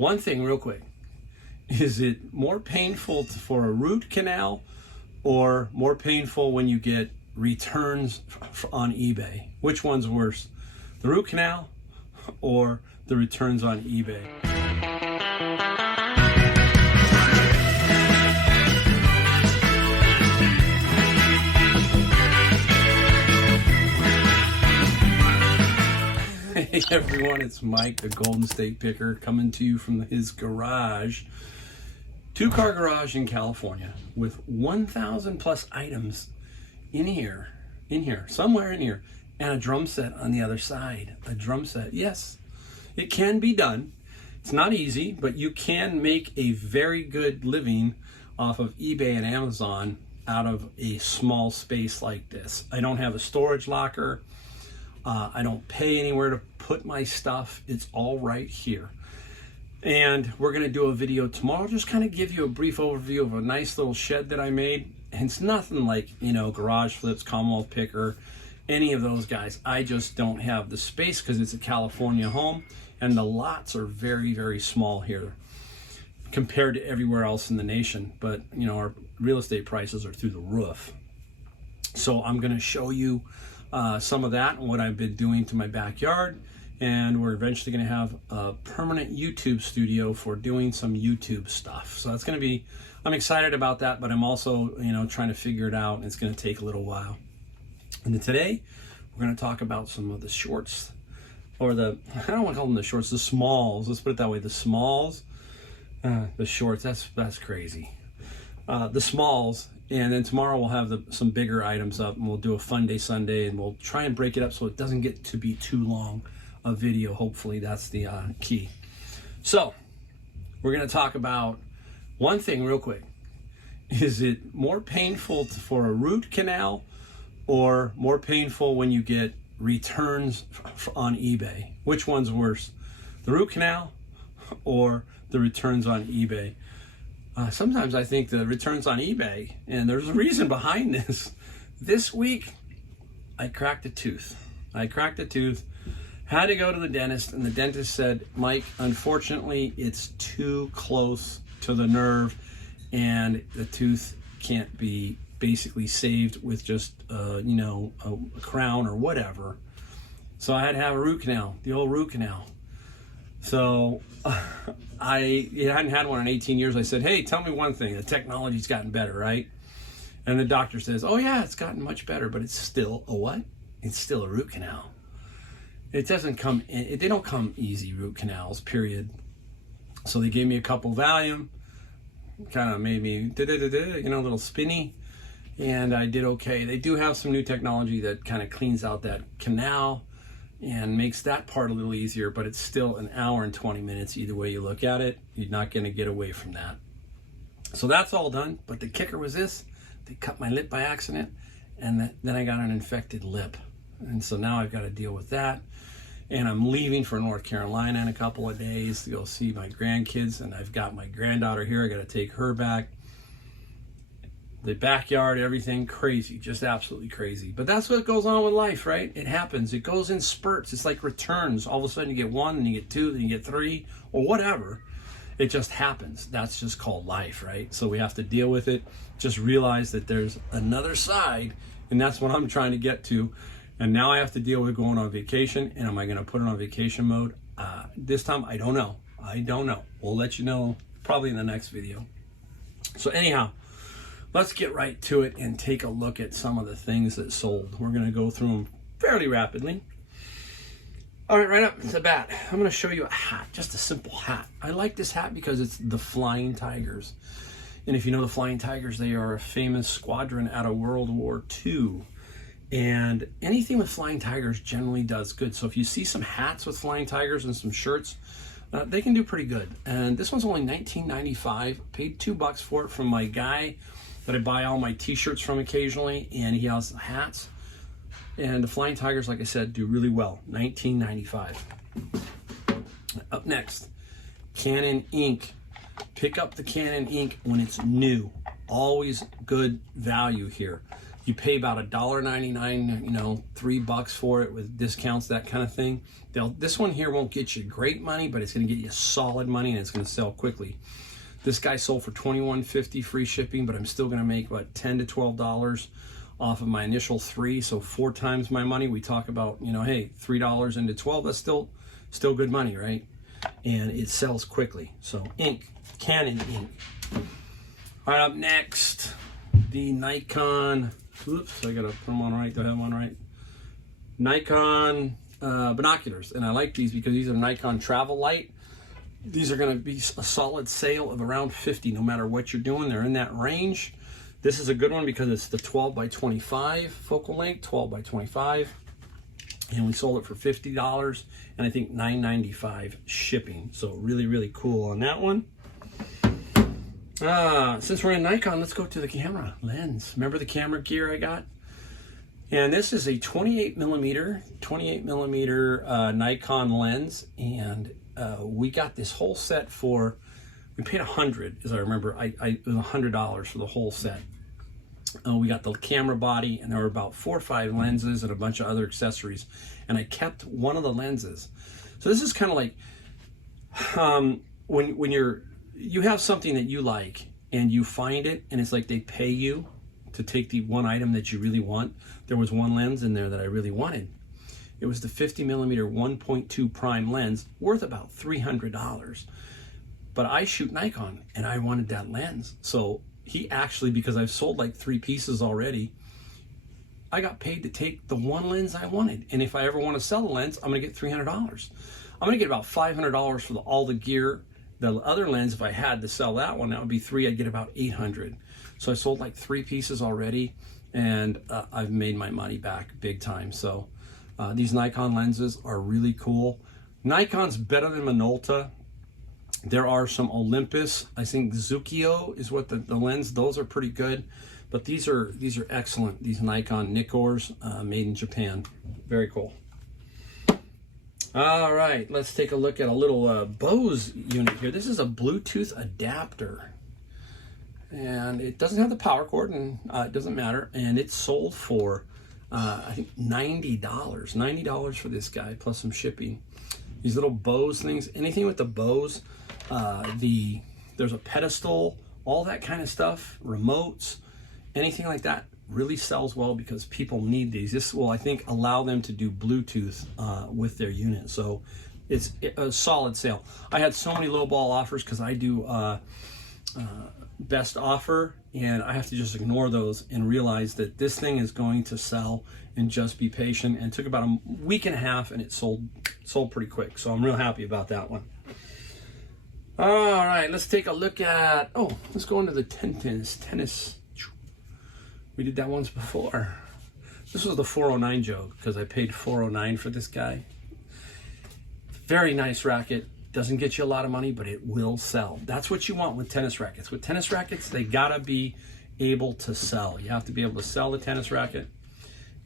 One thing real quick, is it more painful for a root canal or more painful when you get returns on eBay? Which one's worse, the root canal or the returns on eBay? Hey everyone, it's Mike, the Golden State Picker, coming to you from his garage. Two-car garage in California with 1,000 plus items in here, somewhere in here, and a drum set on the other side. A drum set. Yes, it can be done. It's not easy, but you can make a very good living off of eBay and Amazon out of a small space like this. I don't have a storage locker. I don't pay anywhere to put my stuff. It's all right here. And we're going to do a video tomorrow, just kind of give you a brief overview of a nice little shed that I made. And it's nothing like, you know, Garage Flips, Commonwealth Picker, any of those guys. I just don't have the space because it's a California home and the lots are very, very small here compared to everywhere else in the nation. But, you know, our real estate prices are through the roof. So I'm going to show you some of that and what I've been doing to my backyard. And we're eventually going to have a permanent YouTube studio for doing some YouTube stuff. So that's going to be, I'm excited about that, but I'm also, you know, trying to figure it out, and it's going to take a little while. And then today, we're going to talk about some of the shorts, or the, I don't want to call them the shorts, the smalls. Let's put it that way, the smalls, the shorts, that's crazy. The smalls, and then tomorrow we'll have some bigger items up, and we'll do a Fun Day Sunday, and we'll try and break it up so it doesn't get to be too long a video. Hopefully that's the key. So we're going to talk about one thing real quick. Is it more painful for a root canal or more painful when you get returns on eBay? Which one's worse, the root canal or the returns on eBay? Sometimes I think the returns on eBay, and there's a reason behind this. This week I cracked a tooth. Had to go to the dentist, and the dentist said, Mike, unfortunately, it's too close to the nerve, and the tooth can't be basically saved with just, you know, a crown or whatever. So I had to have a root canal, the old root canal. So I hadn't had one in 18 years. I said, hey, tell me one thing. The technology's gotten better, right? And the doctor says, oh yeah, it's gotten much better, but it's still a what? It's still a root canal. It doesn't come, they don't come easy, root canals, period. So they gave me a couple Valium, kind of made me, you know, a little spinny, and I did okay. They do have some new technology that kind of cleans out that canal and makes that part a little easier, but it's still an hour and 20 minutes either way you look at it. You're not going to get away from that. So that's all done, but the kicker was this: they cut my lip by accident, and then I got an infected lip. And so now I've got to deal with that. And I'm leaving for North Carolina in a couple of days to go see my grandkids. And I've got my granddaughter here. I got to take her back. The backyard, everything crazy, just absolutely crazy. But that's what goes on with life, right? It happens. It goes in spurts. It's like returns. All of a sudden you get one, then you get two, then you get three, or whatever. It just happens. That's just called life, right? So we have to deal with it. Just realize that there's another side, and that's what I'm trying to get to. And now I have to deal with going on vacation. And am I going to put it on vacation mode? This time, I don't know. We'll let you know probably in the next video. So anyhow, let's get right to it and take a look at some of the things that sold. We're going to go through them fairly rapidly. All right, right up to the bat, I'm going to show you a hat, just a simple hat. I like this hat because it's the Flying Tigers. And if you know the Flying Tigers, they are a famous squadron out of World War II. And anything with Flying Tigers generally does good. So if you see some hats with Flying Tigers and some shirts, they can do pretty good. And this one's only $19.95. Paid $2 for it from my guy that I buy all my t-shirts from occasionally, and he has hats. And the Flying Tigers, like I said, do really well. $19.95. Up next, Canon ink. Pick up the Canon ink when it's new. Always good value here. You pay about $1.99, you know, $3 for it with discounts, that kind of thing. This one here won't get you great money, but it's going to get you solid money, and it's going to sell quickly. This guy sold for $21.50 free shipping, but I'm still going to make what, $10 to $12 off of my initial 3, so 4 times my money. We talk about, you know, hey, $3 into 12, that's still good money, right? And it sells quickly. So ink, Canon ink. All right, up next, the Nikon. Oops, I gotta put them on right. Do I have them on right? Nikon binoculars, and I like these because these are Nikon Travel Light. These are going to be a solid sale of around 50, no matter what you're doing. They're in that range. This is a good one because it's the 12 by 25 focal length, 12 by 25, and we sold it for $50, and I think $9.95 shipping. So really, really cool on that one. Since we're in Nikon, let's go to the camera lens. Remember the camera gear I got? And this is a 28 millimeter Nikon lens, and we got this whole set for, we paid $100, as I remember. It was $100 for the whole set. We got the camera body, and there were about 4 or 5 lenses and a bunch of other accessories, and I kept one of the lenses. So this is kind of like when you have something that you like and you find it, and it's like they pay you to take the one item that you really want. There was one lens in there that I really wanted. It was the 50 millimeter 1.2 prime lens, worth about $300. But I shoot Nikon, and I wanted that lens. So he actually, because I've sold like 3 pieces already, I got paid to take the one lens I wanted. And if I ever want to sell the lens, I'm gonna get $300. I'm gonna get about $500 for all the gear. The other lens, if I had to sell that one, that would be 3, I'd get about $800. So I sold like 3 pieces already, and I've made my money back big time. So these Nikon lenses are really cool. Nikon's better than Minolta. There are some Olympus. I think Zukio is what the lens. Those are pretty good, but these are excellent. These Nikon Nikors, made in Japan. Very cool. All right, let's take a look at a little Bose unit here. This is a Bluetooth adapter, and it doesn't have the power cord, and it doesn't matter. And it's sold for I think $90 for this guy, plus some shipping. These little Bose things, anything with the Bose, there's a pedestal, all that kind of stuff, remotes, anything like that really sells well because people need these. This will, I think, allow them to do Bluetooth with their unit. So it's a solid sale. I had so many lowball offers because I do best offer, and I have to just ignore those and realize that this thing is going to sell, and just be patient. And it took about a week and a half, and it sold pretty quick. So I'm real happy about that one. All right, let's take a look at, let's go into the tennis. We did that once before. This was the 409 joke because I paid $409 for this guy. Very nice racket. Doesn't get you a lot of money, but it will sell. That's what you want with tennis rackets. With tennis rackets, they gotta be able to sell. You have to be able to sell the tennis racket.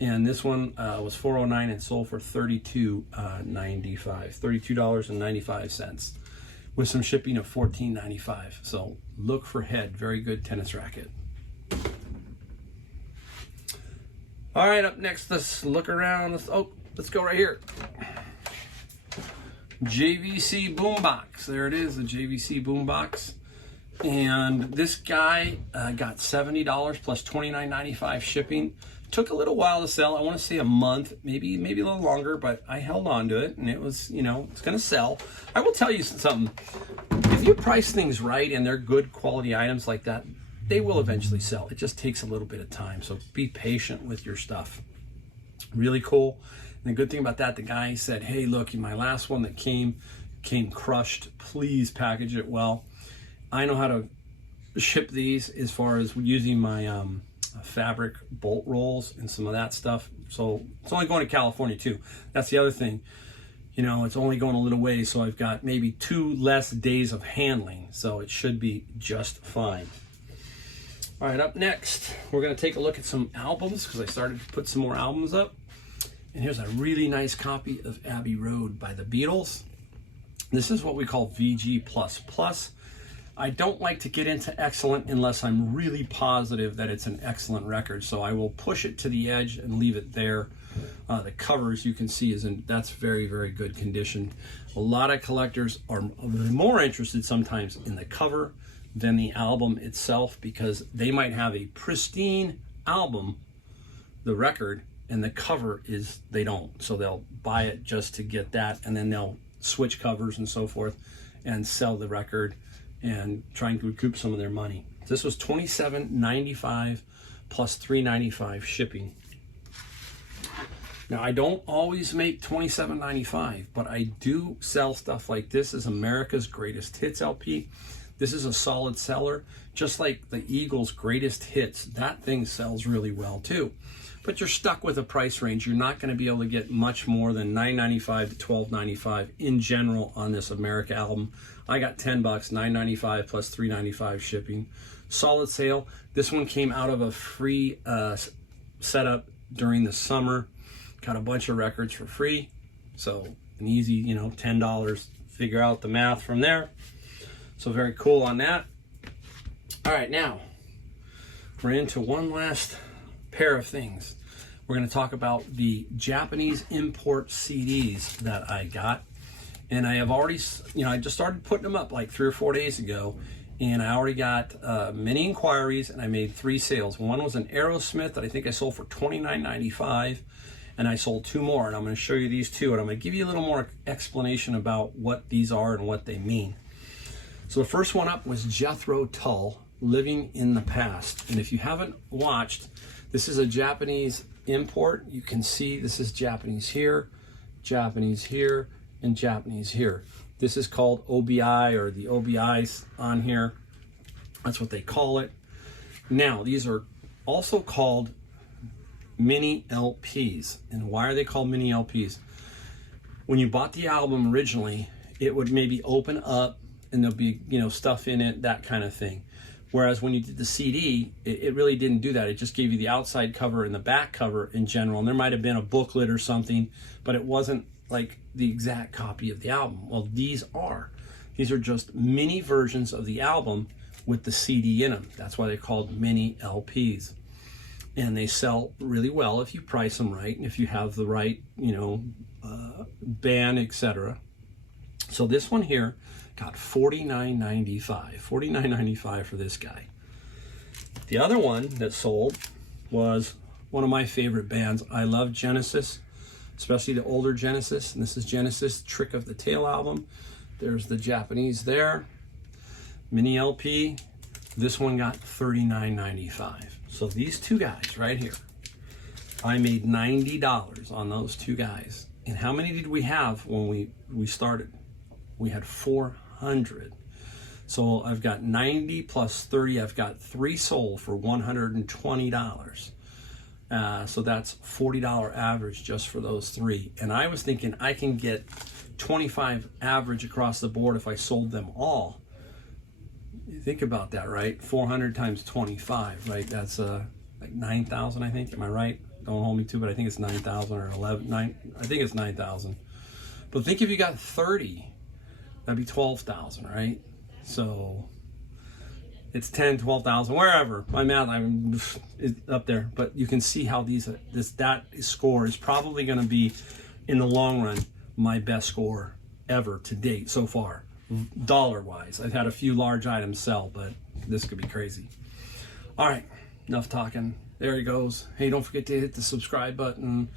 And this one was $409 and sold for $32.95 with some shipping of $14.95. So look for Head. Very good tennis racket. All right, up next, let's look around. Let's go right here. JVC Boombox. There it is, the JVC Boombox. And this guy got $70 plus $29.95 shipping. Took a little while to sell. I want to say a month, maybe a little longer, but I held on to it, and it was, it's going to sell. I will tell you something. If you price things right and they're good quality items like that, they will eventually sell. It just takes a little bit of time, so be patient with your stuff. Really cool. And the good thing about that, the guy said, hey, look, my last one that came crushed. Please package it well. I know how to ship these as far as using my fabric bolt rolls and some of that stuff. So it's only going to California too. That's the other thing. It's only going a little ways, so I've got maybe 2 less days of handling, so it should be just fine. All right, up next, we're going to take a look at some albums because I started to put some more albums up. And here's a really nice copy of Abbey Road by the Beatles. This is what we call VG++. I don't like to get into excellent unless I'm really positive that it's an excellent record. So I will push it to the edge and leave it there. The cover, as you can see, that's very, very good condition. A lot of collectors are more interested sometimes in the cover than the album itself, because they might have a pristine album, the record, and the cover is, they don't. So they'll buy it just to get that, and then they'll switch covers and so forth and sell the record and trying to recoup some of their money. This was $27.95 plus $3.95 shipping. Now, I don't always make $27.95, but I do sell stuff like this as America's Greatest Hits LP. This is a solid seller, just like the Eagles' Greatest Hits. That thing sells really well too. But you're stuck with a price range. You're not going to be able to get much more than $9.95 to $12.95 in general on this America album. I got $10, $9.95 plus $3.95 shipping. Solid sale. This one came out of a free setup during the summer. Got a bunch of records for free. So an easy, you know, $10. Figure out the math from there. So very cool on that. All right, now we're into one last pair of things. We're going to talk about the Japanese import CDs that I got. And I have already, you know, I just started putting them up like 3 or 4 days ago. And I already got many inquiries, and I made 3 sales. One was an Aerosmith that I think I sold for $29.95. And I sold 2 more, and I'm going to show you these 2, and I'm going to give you a little more explanation about what these are and what they mean. So the first one up was Jethro Tull, Living in the Past. And if you haven't watched, this is a Japanese import. You can see this is Japanese here, and Japanese here. This is called OBI, or the OBI's on here. That's what they call it. Now, these are also called mini LPs. And why are they called mini LPs? When you bought the album originally, it would maybe open up and there'll be, you know, stuff in it, that kind of thing. Whereas when you did the CD, it really didn't do that. It just gave you the outside cover and the back cover in general. And there might have been a booklet or something, but it wasn't like the exact copy of the album. Well, these are. These are just mini versions of the album with the CD in them. That's why they're called mini LPs. And they sell really well if you price them right and if you have the right, you know, band, etc. So this one here got $49.95 for this guy. The other one that sold was one of my favorite bands. I love Genesis, especially the older Genesis. And this is Genesis Trick of the Tail album. There's the Japanese there. Mini LP. This one got $39.95. So these 2 guys right here, I made $90 on those 2 guys. And how many did we have when we started? We had 400. So I've got 90 plus 30. I've got 3 sold for $120. So that's $40 average just for those 3. And I was thinking I can get 25 average across the board if I sold them all. Think about that, right? 400 times 25, right? That's like 9,000, I think. Am I right? Don't hold me to, but I think it's 9,000 or 11. I think it's 9,000. But think if you got 30, that'd be 12,000, right? So it's 10, 12,000, wherever. My math is up there, but you can see how that score is probably going to be, in the long run, my best score ever to date so far. Dollar-wise, I've had a few large items sell, but this could be crazy. All right, enough talking. There he goes. Hey, don't forget to hit the subscribe button,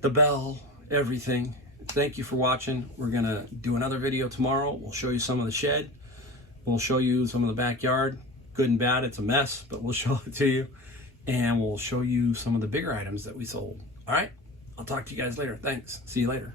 the bell, everything. Thank you for watching. We're gonna do another video tomorrow. We'll show you some of the shed. We'll show you some of the backyard. Good and bad, it's a mess, but we'll show it to you. And we'll show you some of the bigger items that we sold. All right, I'll talk to you guys later. Thanks. See you later.